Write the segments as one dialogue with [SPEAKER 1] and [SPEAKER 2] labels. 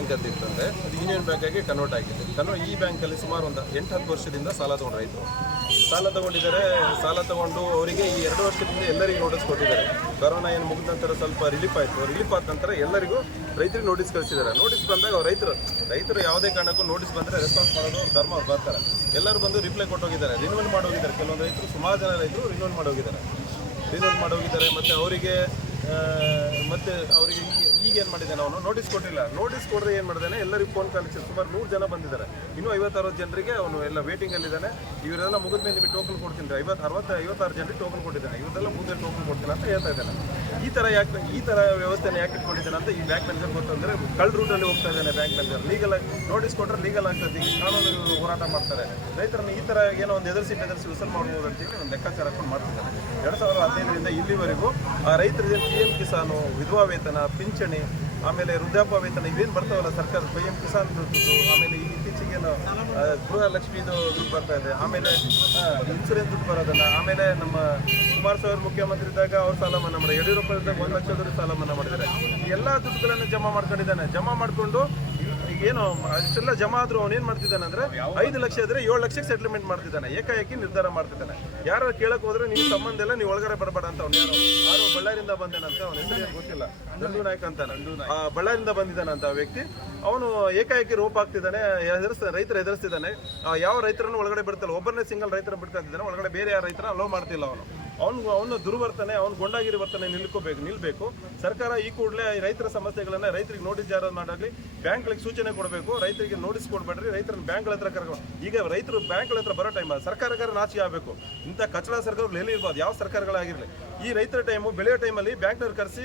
[SPEAKER 1] Bank ಅಂತ ಇತ್ತಂದ್ರೆ ಅದು ಯೂನಿಯನ್ ಬ್ಯಾಂಕ್ ಆಗಿ ಕನ್ವರ್ಟ್ ಆಗಿದೆ. ಕನ್ವರ್ಟ್ ಈ ಬ್ಯಾಂಕಲ್ಲಿ ಸುಮಾರು ಒಂದು ಎಂಟು ಹತ್ತು ವರ್ಷದಿಂದ ಸಾಲ ತಗೊಂಡು ರೈತರು. ಸಾಲ ತಗೊಂಡಿದ್ದಾರೆ. ಸಾಲ ತಗೊಂಡು ಅವರಿಗೆ ಈ ಎರಡು ವರ್ಷದಿಂದ ಎಲ್ಲರಿಗೂ ನೋಟಿಸ್ ಕೊಟ್ಟಿದ್ದಾರೆ. ಕೊರೋನಾ ಏನು ಮುಗಿದ ನಂತರ ಸ್ವಲ್ಪ ರಿಲೀಫ್ ಆಯಿತು. ರಿಲೀಫ್ ಆದ ನಂತರ ಎಲ್ಲರಿಗೂ ರೈತರಿಗೆ ನೋಟಿಸ್ ಕಳಿಸಿದ್ದಾರೆ. ನೋಟಿಸ್ ಬಂದಾಗ ಅವ್ರು ರೈತರು ರೈತರು ಯಾವುದೇ ಕಾರಣಕ್ಕೂ ನೋಟಿಸ್ ಬಂದರೆ ರೆಸ್ಪಾನ್ಸ್ ಮಾಡೋದು ಧರ್ಮ ಅವ್ರು ಬರ್ತಾರೆ. ಎಲ್ಲರೂ ಬಂದು ರಿಪ್ಲೈ ಕೊಟ್ಟೋಗಿದ್ದಾರೆ ರಿನ್ಯೂವಲ್ ಮಾಡೋಗಿದ್ದಾರೆ ಕೆಲವೊಂದು ರೈತರು, ಸುಮಾರು ಜನ ರೈತರು ಮಾಡೋಗಿದ್ದಾರೆ ರಿನ್ಯೂವಲ್ ಮಾಡೋಗಿದ್ದಾರೆ ಮತ್ತು ಅವರಿಗೆ ಮತ್ತು ಅವರಿಗೆ ಈಗ ಏನು ಮಾಡಿದ್ದಾನೆ ಅವನು? ನೋಟಿಸ್ ಕೊಟ್ಟಿಲ್ಲ. ನೋಟಿಸ್ ಕೊಡ್ರೆ ಏನು ಮಾಡಿದ್ದಾನೆ? ಎಲ್ಲರಿಗೂ ಫೋನ್ ಕಾಲ್ ಸುಮಾರು ನೂರು ಜನ ಬಂದಿದ್ದಾರೆ. ಇನ್ನೂ ಐವತ್ತಾರು ಜನರಿಗೆ ಅವನು ಎಲ್ಲ ವೇಟಿಂಗ್ ಅಲ್ಲಿದ್ದಾನೆ ಇವರೆಲ್ಲ ಮುಗಿದ ಮೇಲೆ ನಿಮಗೆ ಟೋಕನ್ ಕೊಡ್ತೀನಿ. ಐವತ್ತು, ಅರವತ್ತು, ಐವತ್ತಾರು ಜನರಿಗೆ ಟೋಕನ್ ಕೊಟ್ಟಿದ್ದಾನೆ. ಇವರೆಲ್ಲ ಮುಂದೆ ಟೋಕನ್ ಕೊಡ್ತೀನಿ ಅಂತ ಹೇಳ್ತಾ ಇದ್ದಾನೆ. ಈ ಥರ ಯಾಕೆ ಈ ಥರ ವ್ಯವಸ್ಥೆನ ಯಾಕೆ ಇಟ್ಕೊಂಡಿದ್ದಾನೆ ಅಂತ ಈ ಬ್ಯಾಂಕ್ ಮ್ಯಾನೇಜರ್ ಗೊತ್ತಂದರೆ ಕಳ್ ರೂಟಲ್ಲಿ ಹೋಗ್ತಾ ಇದ್ದಾನೆ ಬ್ಯಾಂಕ್ ಮ್ಯಾನೇಜರ್ ಲೀಗಲ್ ನೋಟಿಸ್ ಕೊಟ್ಟರೆ ಲೀಗಲ್ ಆಗ್ತದೆ. ಈಗ ಕಾನೂನು ಹೋರಾಟ ಮಾಡ್ತಾರೆ. ರೈತರನ್ನು ಈ ಥರ ಏನೋ ಒಂದು ಎದುರಿಸಿ ಬೆದರಿಸಿ ವಿಸಲ್ ಮಾಡ್ಬೋದು ಅಂತೇಳಿ ಒಂದು ಲೆಕ್ಕಾಚಾರ ಹಾಕೊಂಡು ಮಾಡ್ತಿದ್ದಾರೆ. ಎರಡು ಸಾವಿರದ ಹದಿನೈದರಿಂದ ಇಲ್ಲಿವರೆಗೂ ಆ ರೈತರಿಗೆ ಪಿ ಎಂ ಕಿಸಾನು ವಿಧವಾ ವೇತನ, ಪಿಂಚಣಿ ಆಮೇಲೆ ವೃದ್ಧಾಪ್ಯ ವೇತನ ಇವೇನು ಬರ್ತಾವಲ್ಲ ಸರ್ಕಾರ ಪಿ ಎಂ ಕಿಸಾನ್ ದುಡ್ಡು ಆಮೇಲೆ ಈ ಇತ್ತೀಚೆಗೆ ಗೃಹಲಕ್ಷ್ಮಿದು ಗೃಹ ಲಕ್ಷ್ಮಿದು ದುಡ್ಡು ಬರ್ತಾ ಇದೆ, ಆಮೇಲೆ ಇನ್ಸೂರೆನ್ಸ್ ದುಡ್ಡು ಬರೋದಲ್ಲ ಆಮೇಲೆ ನಮ್ಮ ಕುಮಾರಸ್ವಾಮಿ ಮುಖ್ಯಮಂತ್ರಿ ಇದ್ದಾಗ ಅವ್ರು ಸಾಲ ಮನ್ನಾ ಮಾಡಿದ್ದಾರೆ. ಯಡಿಯೂರಪ್ಪ ಇದ್ದಾಗ ಒಂದು ಲಕ್ಷದವರು ಸಾಲ ಮನ್ನಾ ಮಾಡಿದ್ದಾರೆ. ಎಲ್ಲ ದುಡ್ಡುಗಳನ್ನು ಜಮಾ ಮಾಡ್ಕೊಂಡಿದ್ದಾನೆ. ಜಮಾ ಮಾಡಿಕೊಂಡು ಏನು, ಅಷ್ಟೆಲ್ಲ ಜಮಾ ಆದರೂ ಅವನು ಏನು ಮಾಡ್ತಿದ್ದಾನೆ ಅಂದರೆ ಐದು ಲಕ್ಷ ಇದ್ರೆ ಏಳು ಲಕ್ಷಕ್ಕೆ ಸೆಟ್ಲ್ಮೆಂಟ್ ಮಾಡ್ತಿದ್ದಾನೆ. ಏಕಾಏಕಿ ನಿರ್ಧಾರ ಮಾಡ್ತಿದ್ದಾನೆ. ಯಾರು ಕೇಳಕ್ಕೆ ಹೋದ್ರೆ ನೀವು ಸಂಬಂಧ ಎಲ್ಲ ನೀವು ಒಳಗಡೆ ಬರಬೇಡ ಅಂತ ಅವ್ನು ಯಾರು ಬಳ್ಳಾರಿಂದ ಬಂದೇನಂತ ಅವನ ಹೆಸರು ಗೊತ್ತಿಲ್ಲ. ನಂದು ನಾಯಕ್ ಅಂತ ಬಳ್ಳಾರಿಂದ ಬಂದಿದ್ದಾನಂತ ವ್ಯಕ್ತಿ. ಅವನು ಏಕಾಏಕಿ ರೂಪ ಆಗ್ತಿದ್ದಾನೆ ಹೆದರ್ಸ್ ರೈತರು ಹೆದರ್ಸ್ತಿದ್ದಾನೆ. ಆ, ಯಾವ ರೈತರನ್ನು ಒಳಗಡೆ ಬಿಡ್ತಲ್ಲ. ಒಬ್ಬರನ್ನೇ ಸಿಂಗಲ್ ರೈತರ ಬಿಡ್ತಿದ್ದಾನೆ ಒಳಗಡೆ ಬೇರೆ ಯಾರ ರೈತರ ಅಲೋ ಮಾಡ್ತಿಲ್ಲ ಅವನು. ಅವನು ಅವನು ದುರ್ವರ್ತನೆ ಅವ್ನ್ ಗೊಂಡಾಗಿರಿ ವರ್ತನೆ ನಿಲ್ಕೋಬೇಕು, ನಿಲ್ಬೇಕು. ಸರ್ಕಾರ ಈ ಕೂಡಲೇ ರೈತರ ಸಮಸ್ಯೆಗಳನ್ನ ರೈತರಿಗೆ ನೋಟಿಸ್ ಜಾರಿ ಮಾಡಾಗ್ಲಿ, ಬ್ಯಾಂಕ್ಗಳಿಗೆ ಸೂಚನೆ ಕೊಡಬೇಕು, ರೈತರಿಗೆ ನೋಟಿಸ್ ಕೊಡಬೇಡ್ರಿ, ರೈತರನ್ನ ಬ್ಯಾಂಕ್ಗಳ ಹತ್ರ ಕರ್ಕೊಂಡು ಈಗ ರೈತರು ಬ್ಯಾಂಕ್ಗಳ ಹತ್ರ ಬರೋ ಟೈಮ್ ಸರ್ಕಾರಗಾರ ನಾಚಿ ಆಗಬೇಕು. ಇಂಥ ಕಚಡ ಸರ್ಕಾರಗಳು ಎಲ್ಲಿ ಇರ್ಬೋದು? ಯಾವ ಸರ್ಕಾರಗಳಾಗಿರಲಿ. ಈ ರೈತರ ಟೈಮು ಬೆಳೆಯೋ ಟೈಮಲ್ಲಿ ಬ್ಯಾಂಕ್ನವ್ರು ಕರೆಸಿ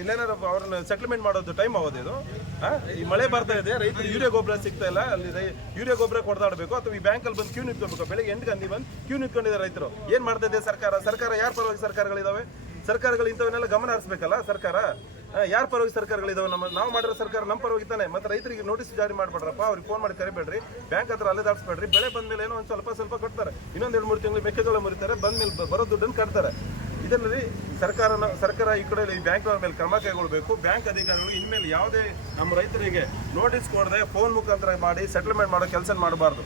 [SPEAKER 1] ಇಲ್ಲೇನಾರು ಅವ್ರನ್ನ ಸೆಟಲ್ಮೆಂಟ್ ಮಾಡೋದು ಟೈಮ್ ಆಗೋದು ಇದು. ಈ ಮಳೆ ಬರ್ತಾ ಇದೆ ರೈತರು ಯೂರಿಯಾ ಗೊಬ್ಬರ ಸಿಗ್ತಾ ಇಲ್ಲ, ಅಲ್ಲಿ ಯೂರಿಯಾ ಗೊಬ್ಬರ ಕೊಡ್ದಾಡ್ಬೇಕು, ಅಥವಾ ಈ ಬ್ಯಾಂಕಲ್ಲಿ ಬಂದು ಕ್ಯೂ ನಿಂತ್ಕೋಬೇಕು ಬೆಳಿಗ್ಗೆ ಎಂಟು ಗಂಟೆ ಬಂದು ಕ್ಯೂ ನಿಂತ್ಕೊಂಡಿದ್ದಾರೆ ರೈತರು. ಏನು ಮಾಡ್ತಾ ಇದೆ ಸರ್ಕಾರ? ಸರ್ಕಾರ ಯಾರ ಪರವಾಗಿ ಸರ್ಕಾರಗಳಿದಾವೆ? ಸರ್ಕಾರಗಳು ಇಂಥವನ್ನೆಲ್ಲ ಗಮನ ಹರಿಸ್ಬೇಕಲ್ಲ ಸರ್ಕಾರ? ಯಾರ ಪರವಾಗಿ ಸರ್ಕಾರಗಳಿದಾವೆ? ನಮ್ಮ, ನಾವು ಮಾಡಿರೋ ಸರ್ಕಾರ ನಮ್ಮ ಪರವಾಗಿ ತಾನೆ. ಮತ್ತೆ ರೈತರಿಗೆ ನೋಟಿಸ್ ಜಾರಿ ಮಾಡಬೇಡ್ರಪ್ಪ. ಅವ್ರಿಗೆ ಫೋನ್ ಮಾಡಿ ಕರಿಬೇಡ್ರಿ. ಬ್ಯಾಂಕ್ ಹತ್ರ ಅಲ್ಲೇ ದಾಟಿಸ್ಬೇಡ್ರಿ. ಬೆಳೆ ಬಂದ ಮೇಲೆ ಏನೋ ಒಂದು ಸ್ವಲ್ಪ ಸ್ವಲ್ಪ ಕೊಡ್ತಾರೆ ಇನ್ನೊಂದು ಎರಡು ಮೂರು ತಿಂಗಳು ಮೆಕ್ಕೆಜೋಳ ಮುರಿತಾರೆ. ಬಂದ ಮೇಲೆ ಬರೋ ದುಡ್ಡನ್ನು ಕಟ್ತಾರೆ. ಇದರಲ್ಲಿ ಸರ್ಕಾರನ, ಸರ್ಕಾರ ಈ ಕಡೆ ಈ ಬ್ಯಾಂಕ್ ಮೇಲೆ ಕ್ರಮ ಕೈಗೊಳ್ಳಬೇಕು ಬ್ಯಾಂಕ್ ಅಧಿಕಾರಿಗಳು ಇನ್ಮೇಲೆ ಯಾವುದೇ ನಮ್ಮ ರೈತರಿಗೆ ನೋಟಿಸ್ ಕೊಡದೆ ಫೋನ್ ಮುಖಾಂತರ ಮಾಡಿ ಸೆಟಲ್ಮೆಂಟ್ ಮಾಡೋ ಕೆಲಸ ಮಾಡಬಾರ್ದು.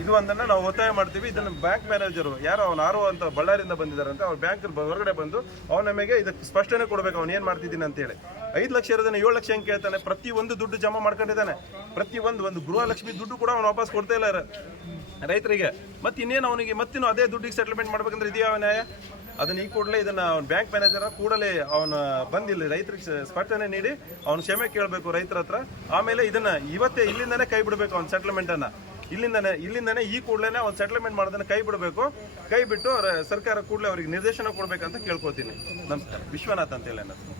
[SPEAKER 1] ಇದು ಒಂದನ್ನ ನಾವು ಒತ್ತಾಯ ಮಾಡ್ತೀವಿ. ಇದನ್ನ ಬ್ಯಾಂಕ್ ಮ್ಯಾನೇಜರು ಯಾರು ಅವನು ಆರು ಅಂತ ಬಳ್ಳಾರಿಯಿಂದ ಬಂದಿದ್ದಾರೆ ಅಂತ ಅವ್ರ ಬ್ಯಾಂಕ್ ಹೊರಗಡೆ ಬಂದು ಅವ್ನು ನಮಗೆ ಇದಕ್ಕೆ ಸ್ಪಷ್ಟನೆ ಕೊಡಬೇಕು. ಅವ್ನು ಏನು ಮಾಡ್ತಿದ್ದೀನಿ ಅಂತೇಳಿ ಐದು ಲಕ್ಷ ಇರೋದನ್ನ ಏಳು ಲಕ್ಷ ಹೆಂಗೆ ಕೇಳ್ತಾನೆ? ಪ್ರತಿ ಒಂದು ದುಡ್ಡು ಜಮಾ ಮಾಡ್ಕೊಂಡಿದ್ದಾನೆ. ಪ್ರತಿ ಒಂದು ಒಂದು ಗೃಹಲಕ್ಷ್ಮಿ ದುಡ್ಡು ಕೂಡ ಅವ್ನು ವಾಪಸ್ ಕೊಡ್ತಾ ಇಲ್ಲ ರೈತರಿಗೆ. ಮತ್ತೆ ಇನ್ನೇನು ಅವನಿಗೆ ಮತ್ತಿನ್ನು ಅದೇ ದುಡ್ಡಿಗೆ ಸೆಟಲ್ಮೆಂಟ್ ಮಾಡ್ಬೇಕಂದ್ರೆ ಇದೆಯಾ ನ್ಯಾಯ? ಅದನ್ನ ಈ ಕೂಡಲೇ ಇದನ್ನ ಅವ್ನ ಬ್ಯಾಂಕ್ ಮ್ಯಾನೇಜರ್ ಕೂಡಲೇ ಅವನ ಬಂದಿಲ್ಲ ರೈತರಿಗೆ ಸ್ಪಷ್ಟನೆ ನೀಡಿ, ಅವ್ನ ಕ್ಷಮೆ ಕೇಳಬೇಕು ರೈತರ ಹತ್ರ. ಆಮೇಲೆ ಇದನ್ನ ಇವತ್ತೇ ಇಲ್ಲಿಂದಾನೆ ಕೈ ಬಿಡಬೇಕು ಅವ್ನ ಸೆಟಲ್ಮೆಂಟ್ ಅನ್ನ. ಇಲ್ಲಿಂದಾನೆ, ಇಲ್ಲಿಂದನೇ ಈ ಕೂಡಲೇ ಒಂದು ಸೆಟಲ್ಮೆಂಟ್ ಮಾಡೋದನ್ನ ಕೈ ಬಿಡಬೇಕು. ಕೈ ಬಿಟ್ಟು ಸರ್ಕಾರ ಕೂಡಲೇ ಅವರಿಗೆ ನಿರ್ದೇಶನ ಕೊಡ್ಬೇಕಂತ ಕೇಳ್ಕೊತೀನಿ ನಮಸ್ಕಾರ. ವಿಶ್ವನಾಥ್ ಅಂತ ಹೇಳಿ ಹೆಸರು.